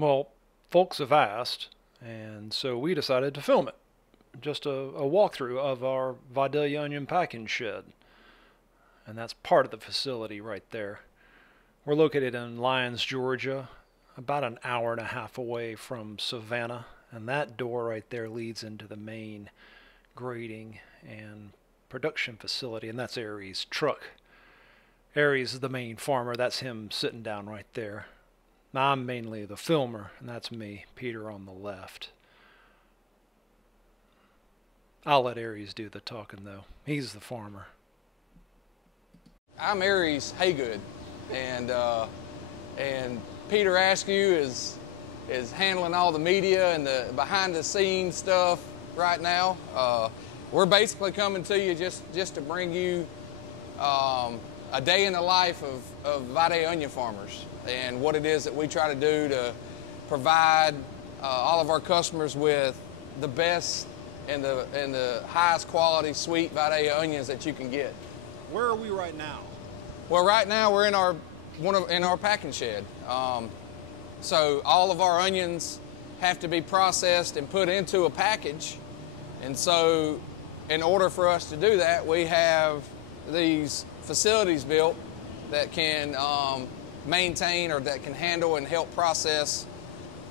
Well, folks have asked, and so we decided to film it. Just a walkthrough of our Vidalia onion packing shed. And that's part of the facility right there. We're located in Lyons, Georgia, about an hour and a half away from Savannah, and that door right there leads into the main grading and production facility, and that's Aries' truck. Aries is the main farmer. That's him sitting down right there. Now I'm mainly the filmer, and that's me, Peter, on the left. I'll let Aries do the talking, though. He's the farmer. I'm Aries Haygood, and Peter Askew is handling all the media and the behind-the-scenes stuff right now. We're basically coming to you just to bring you a day in the life of Vidalia onion farmers and what it is that we try to do to provide all of our customers with the best and the highest quality sweet Vidalia onions that you can get. Where are we right now? Well, right now we're in our packing shed. So all of our onions have to be processed and put into a package. And so in order for us to do that, we have these facilities built that can maintain or that can handle and help process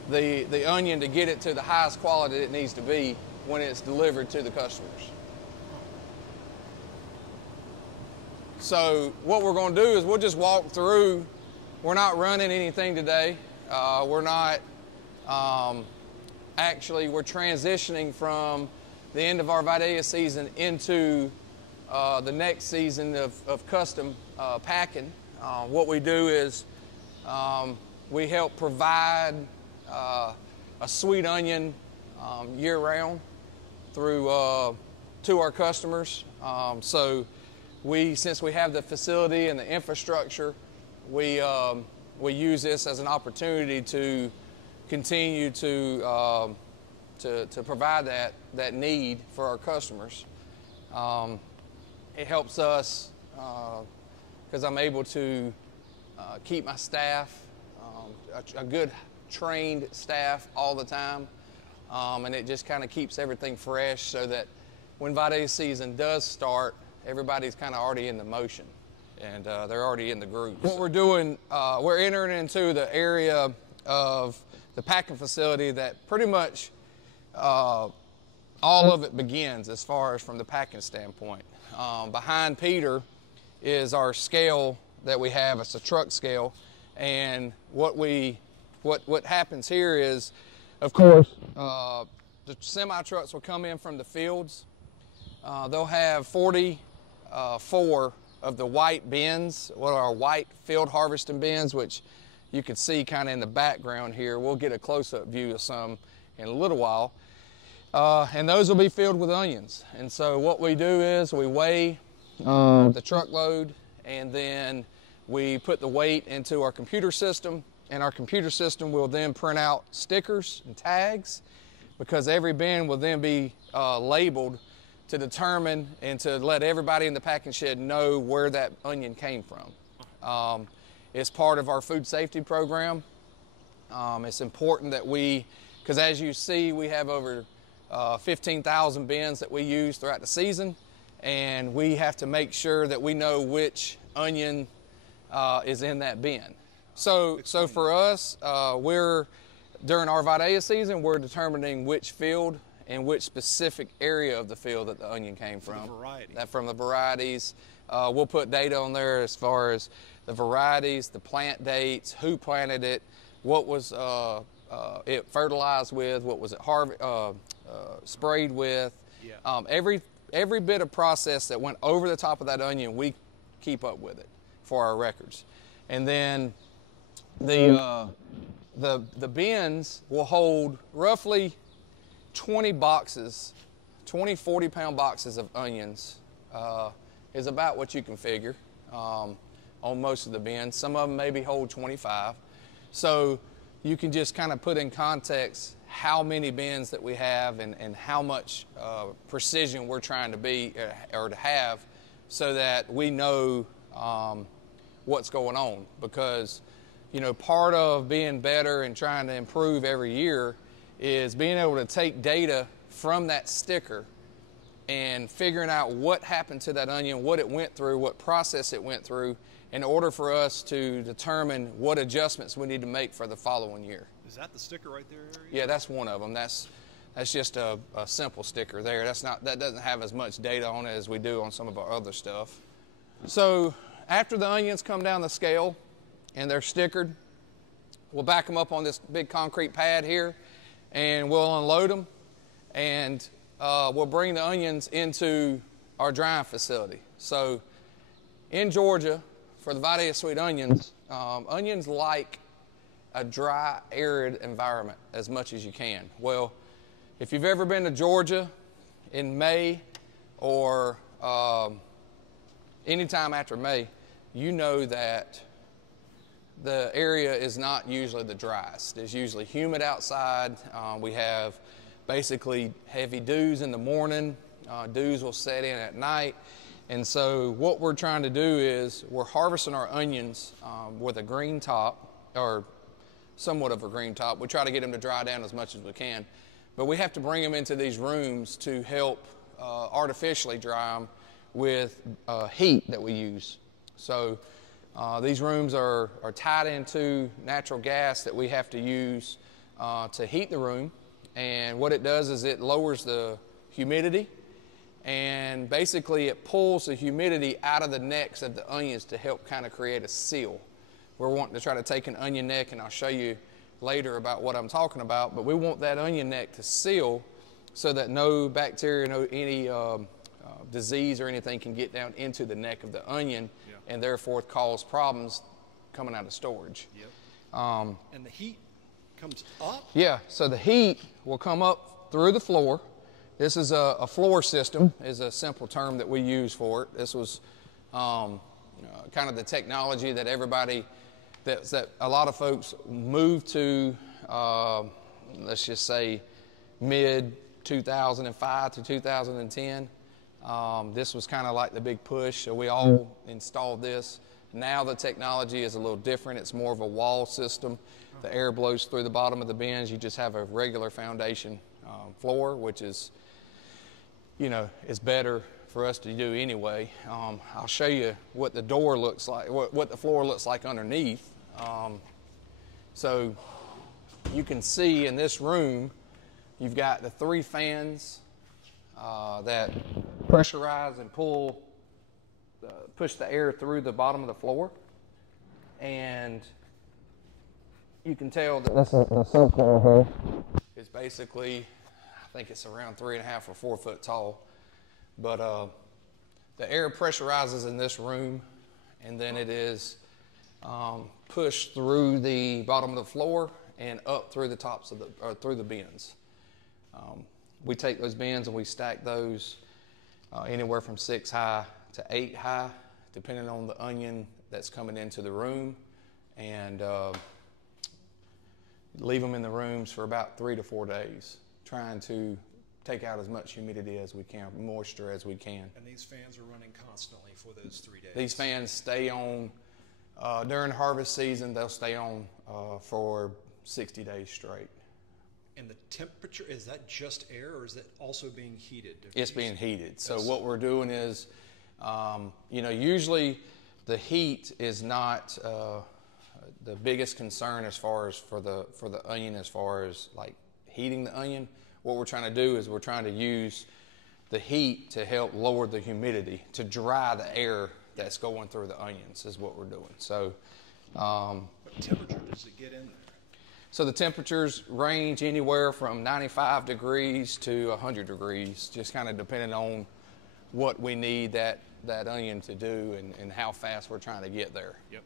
the onion to get it to the highest quality it needs to be when it's delivered to the customers. So what we're going to do is we'll just walk through. We're not running anything today. We're not, actually we're transitioning from the end of our Vidalia season into the next season of custom packing. What we do is we help provide a sweet onion year-round through to our customers. Since we have the facility and the infrastructure, we use this as an opportunity to continue to provide that need for our customers. It helps us because I'm able to keep my staff, a good trained staff all the time, and it just kind of keeps everything fresh so that when Vidalia season does start, everybody's kind of already in the motion and they're already in the group. What we're doing, we're entering into the area of the packing facility that pretty much all of it begins as far as from the packing standpoint. Behind Peter is our scale that we have. It's a truck scale, and what happens here is, of course, the semi trucks will come in from the fields. They'll have 44 of the white bins, what are our white field harvesting bins, which you can see kind of in the background here. We'll get a close-up view of some in a little while. And those will be filled with onions. And so what we do is we weigh the truckload, and then we put the weight into our computer system, and our computer system will then print out stickers and tags, because every bin will then be labeled to determine and to let everybody in the packing shed know where that onion came from. It's part of our food safety program. It's important that because as you see, we have over 15,000 bins that we use throughout the season, and we have to make sure that we know which onion is in that bin. So for us, during our Vidalia season, we're determining which field and which specific area of the field that the onion came from. From the varieties. We'll put data on there as far as the varieties, the plant dates, who planted it, what was it fertilized with, what was it sprayed with. Yeah. Every bit of process that went over the top of that onion, we keep up with it for our records. And then the bins will hold roughly 20 boxes, 20 40-pound boxes of onions is about what you can figure on most of the bins. Some of them maybe hold 25. So you can just kind of put in context how many bins that we have and how much precision we're trying to be or to have so that we know what's going on. Because you know, part of being better and trying to improve every year is being able to take data from that sticker and figuring out what happened to that onion, what it went through, what process it went through, in order for us to determine what adjustments we need to make for the following year. Is that the sticker right there, Ariel? Yeah, that's one of them. That's just a simple sticker there. That doesn't have as much data on it as we do on some of our other stuff. So after the onions come down the scale and they're stickered, we'll back them up on this big concrete pad here, and we'll unload them, and we'll bring the onions into our drying facility. So in Georgia, for the Vidalia Sweet onions, onions like a dry, arid environment as much as you can. Well, if you've ever been to Georgia in May or anytime after May, you know that the area is not usually the driest. It's usually humid outside. We have basically heavy dews in the morning. Dews will set in at night. And so what we're trying to do is we're harvesting our onions with a green top, or somewhat of a green top. We try to get them to dry down as much as we can. But we have to bring them into these rooms to help artificially dry them with heat that we use. So these rooms are tied into natural gas that we have to use to heat the room. And what it does is it lowers the humidity, and basically it pulls the humidity out of the necks of the onions to help kind of create a seal. We're wanting to try to take an onion neck, and I'll show you later about what I'm talking about, but we want that onion neck to seal so that no bacteria, any disease or anything can get down into the neck of the onion, and therefore cause problems coming out of storage. And the heat comes up? Yeah, so the heat will come up through the floor. This is a floor system, is a simple term that we use for it. This was kind of the technology that everybody, that a lot of folks moved to, let's just say mid 2005 to 2010. This was kind of like the big push, so we all installed this. Now the technology is a little different. It's more of a wall system. The air blows through the bottom of the bins. You just have a regular foundation floor, which is, is better for us to do anyway. I'll show you what the door looks like, what the floor looks like underneath. So you can see in this room, you've got the 3 fans that pressurize and push the air through the bottom of the floor. And you can tell that this circle here is basically, I think it's around 3.5 or 4 foot tall. But the air pressurizes in this room, and then it is pushed through the bottom of the floor and up through the tops of through the bins. We take those bins and we stack those anywhere from 6 high to 8 high, depending on the onion that's coming into the room, and leave them in the rooms for about 3 to 4 days, trying to take out as much humidity as we can, moisture as we can. And these fans are running constantly for those 3 days? These fans stay on, during harvest season, they'll stay on for 60 days straight. And the temperature, is that just air, or is it also being heated? It's being heated. So what we're doing is, usually the heat is not the biggest concern as far as for the onion, as far as like heating the onion. What we're trying to do is we're trying to use the heat to help lower the humidity, to dry the air that's going through the onions is what we're doing. So, what temperature does it get in there? So the temperatures range anywhere from 95 degrees to 100 degrees, just kind of depending on what we need that onion to do and how fast we're trying to get there. Yep.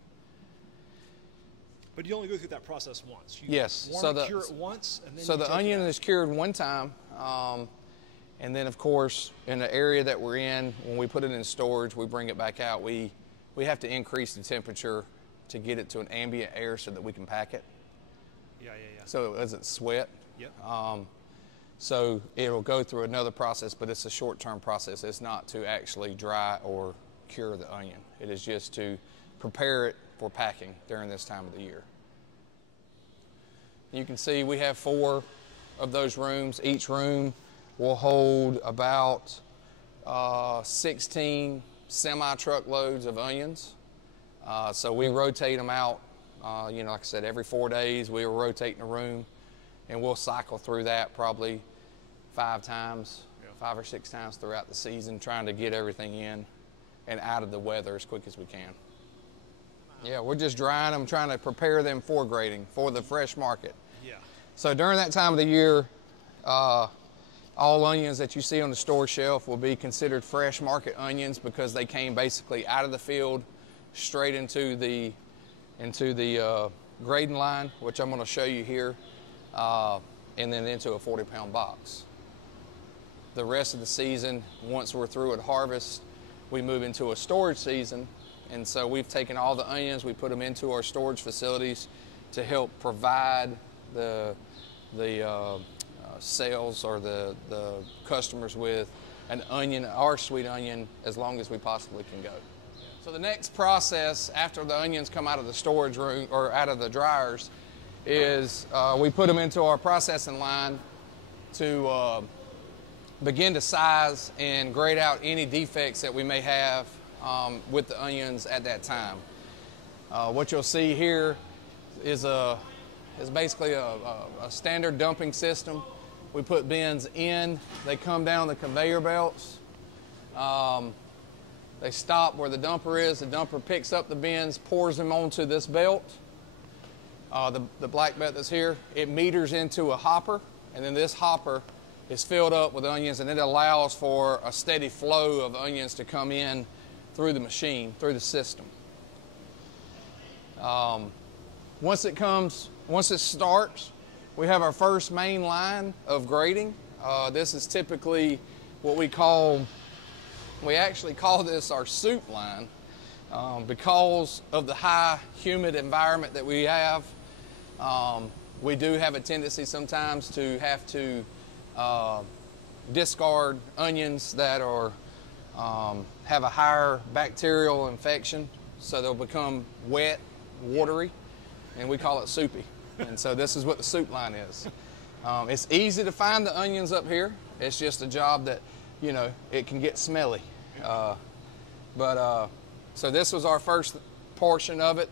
But you only go through that process once. Yes. Cure it once, and then so the onion is cured one time, and then of course in the area that we're in, when we put it in storage, we bring it back out. We have to increase the temperature to get it to an ambient air so that we can pack it. Yeah. So it doesn't sweat. Yep. So it'll go through another process, but it's a short-term process. It's not to actually dry or cure the onion. It is just to prepare it for packing during this time of the year. You can see we have 4 of those rooms. Each room will hold about 16 semi-truckloads of onions. So we rotate them out, you know, like I said, every 4 days we will rotate in a room, and we'll cycle through that probably 5 times, 5 or 6 times throughout the season, trying to get everything in and out of the weather as quick as we can. Yeah, we're just drying them, trying to prepare them for grading, for the fresh market. Yeah. So during that time of the year, all onions that you see on the store shelf will be considered fresh market onions because they came basically out of the field straight into the grading line, which I'm going to show you here, and then into a 40-pound box. The rest of the season, once we're through at harvest, we move into a storage season, and so we've taken all the onions, we put them into our storage facilities to help provide the sales or the customers with an onion, our sweet onion, as long as we possibly can go. So the next process after the onions come out of the storage room or out of the dryers is we put them into our processing line to begin to size and grade out any defects that we may have with the onions at that time. What you'll see here is basically a standard dumping system. We put bins in, they come down the conveyor belts. They stop where the dumper is. The dumper picks up the bins, pours them onto this belt. The black belt that's here, it meters into a hopper, and then this hopper is filled up with onions, and it allows for a steady flow of onions to come in through the machine, through the system. Once it starts, we have our first main line of grading. This is typically what we actually call this our soup line because of the high humid environment that we have. We do have a tendency sometimes to have to discard onions that are have a higher bacterial infection, so they'll become wet, watery, and we call it soupy. And so this is what the soup line is. It's easy to find the onions up here. It's just a job that, you know, it can get smelly. So this was our first portion of it.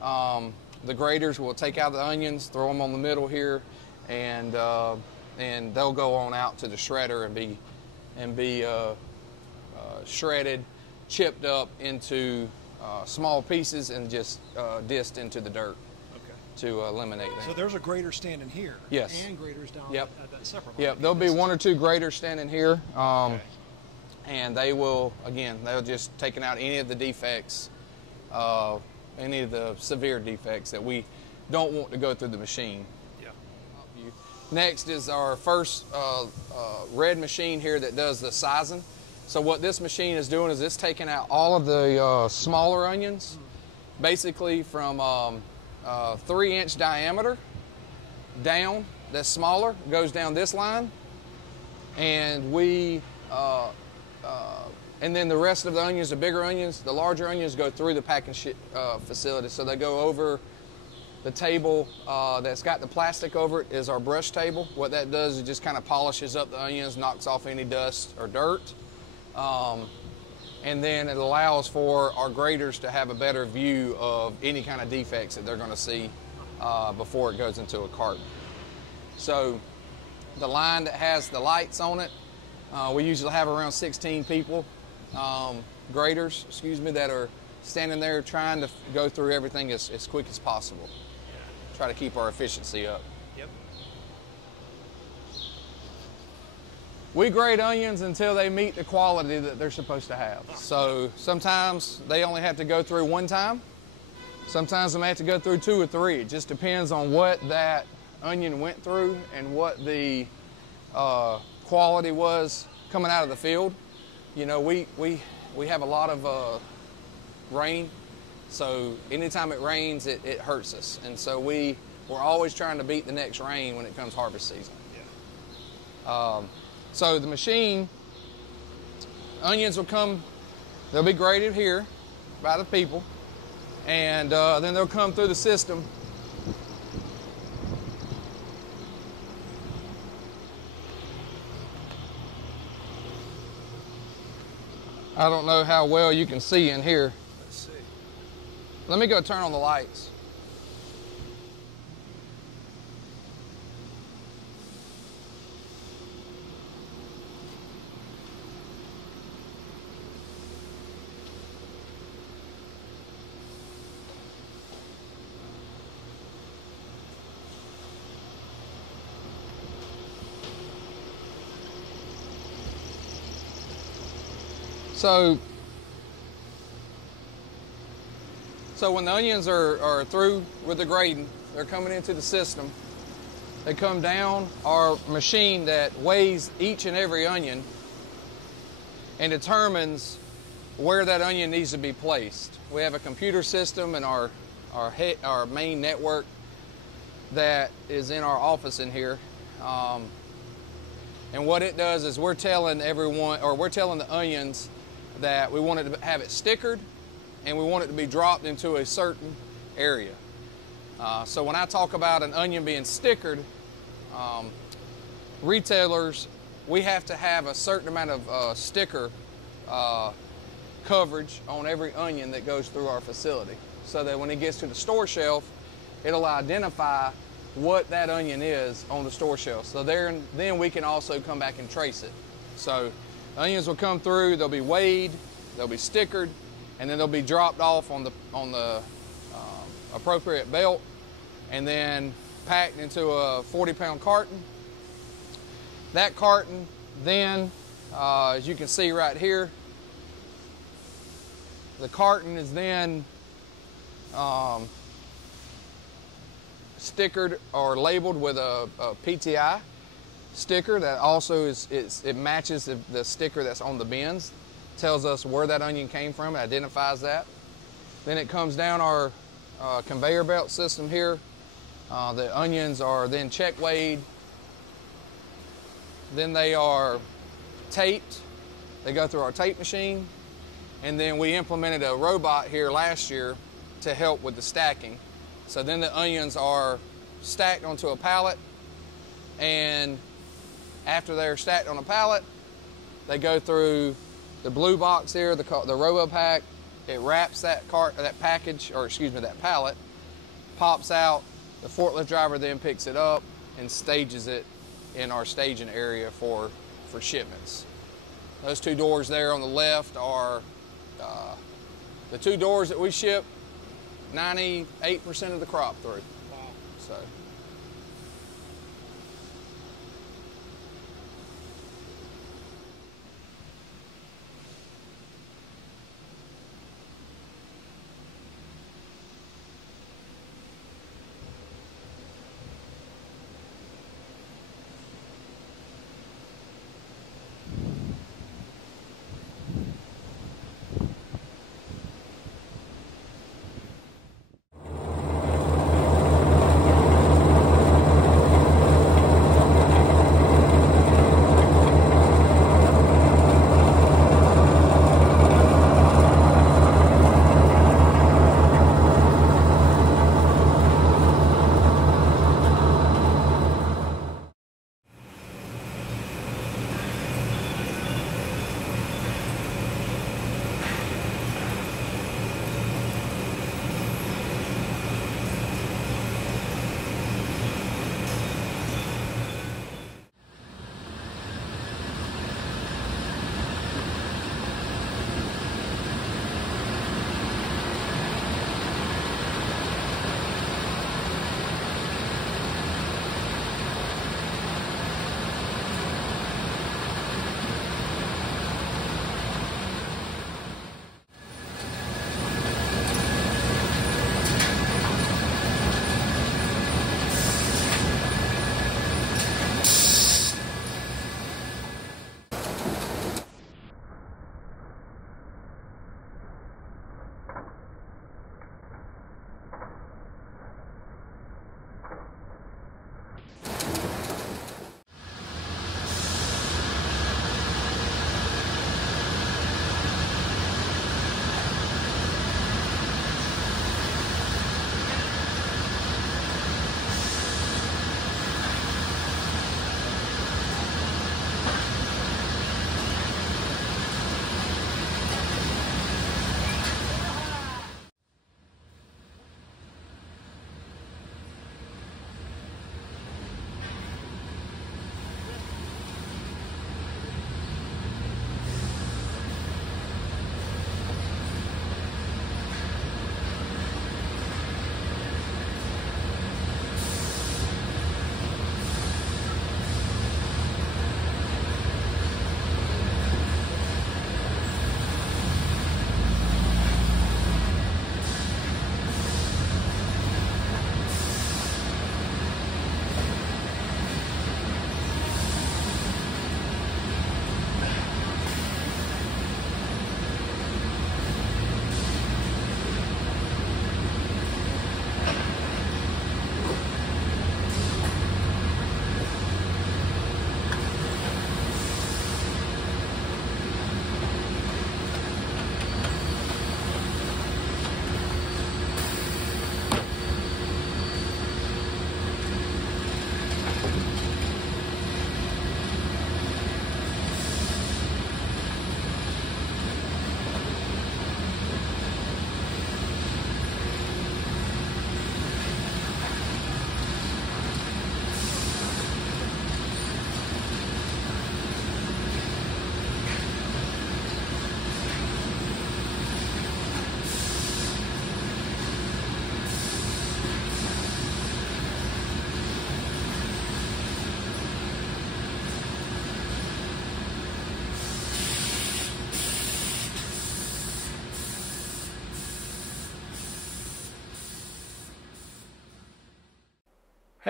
The graders will take out the onions, throw them on the middle here, and they'll go on out to the shredder and be shredded, chipped up into small pieces, and just disced into the dirt to eliminate that. So there's a grader standing here. Yes. And graders down Yep. at that separate line. Yep, there'll be 1 or 2 graders standing here, and they will, again, they'll just taking out any of the defects, any of the severe defects that we don't want to go through the machine. Yeah. Next is our first red machine here that does the sizing. So what this machine is doing is it's taking out all of the smaller onions, basically from 3-inch diameter down, that's smaller, goes down this line, and and then the rest of the onions, the bigger onions, the larger onions, go through the packing facility. So they go over the table that's got the plastic over it is our brush table. What that does is just kind of polishes up the onions, knocks off any dust or dirt, and then it allows for our graders to have a better view of any kind of defects that they're going to see before it goes into a carton. So the line that has the lights on it, we usually have around 16 people, graders, that are standing there trying to go through everything as quick as possible. Try to keep our efficiency up. Yep. We grade onions until they meet the quality that they're supposed to have. So sometimes they only have to go through 1 time. Sometimes they may have to go through 2 or 3. It just depends on what that onion went through and what the quality was coming out of the field. You know, we have a lot of rain, so anytime it rains, it hurts us. And so we're always trying to beat the next rain when it comes harvest season. Yeah. So the machine, onions will come, they'll be graded here by the people, and then they'll come through the system I don't know how well you can see in here. Let's see. Let me go turn on the lights. So when the onions are through with the grading, they're coming into the system. They come down our machine that weighs each and every onion and determines where that onion needs to be placed. We have a computer system in our main network that is in our office in here. And what it does is we're telling the onions that we want it to have it stickered and we want it to be dropped into a certain area. So when I talk about an onion being stickered, retailers, we have to have a certain amount of sticker coverage on every onion that goes through our facility, so that when it gets to the store shelf, it'll identify what that onion is on the store shelf. So then we can also come back and trace it. So onions will come through, they'll be weighed, they'll be stickered, and then they'll be dropped off on the appropriate belt, and then packed into a 40-pound carton. That carton then, as you can see right here, the carton is then stickered or labeled with a PTI sticker that also it matches the sticker that's on the bins, tells us where that onion came from, it identifies that. Then it comes down our conveyor belt system here. The onions are then check weighed. Then they are taped. They go through our tape machine. And then we implemented a robot here last year to help with the stacking. So then the onions are stacked onto a pallet, and after they're stacked on a pallet, they go through the blue box here, the RoboPack. It wraps that pallet, pops out. The forklift driver then picks it up and stages it in our staging area for shipments. Those two doors there on the left are the two doors that we ship 98% of the crop through. Wow. So.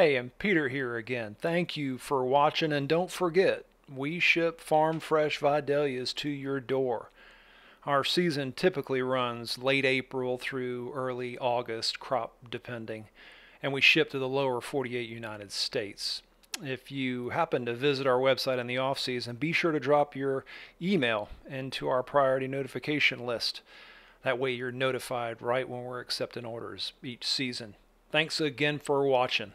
Hey, and Peter here again. Thank you for watching, and don't forget, we ship farm fresh Vidalias to your door. Our season typically runs late April through early August, crop depending, and we ship to the lower 48 United States. If you happen to visit our website in the off season, be sure to drop your email into our priority notification list. That way you're notified right when we're accepting orders each season. Thanks again for watching.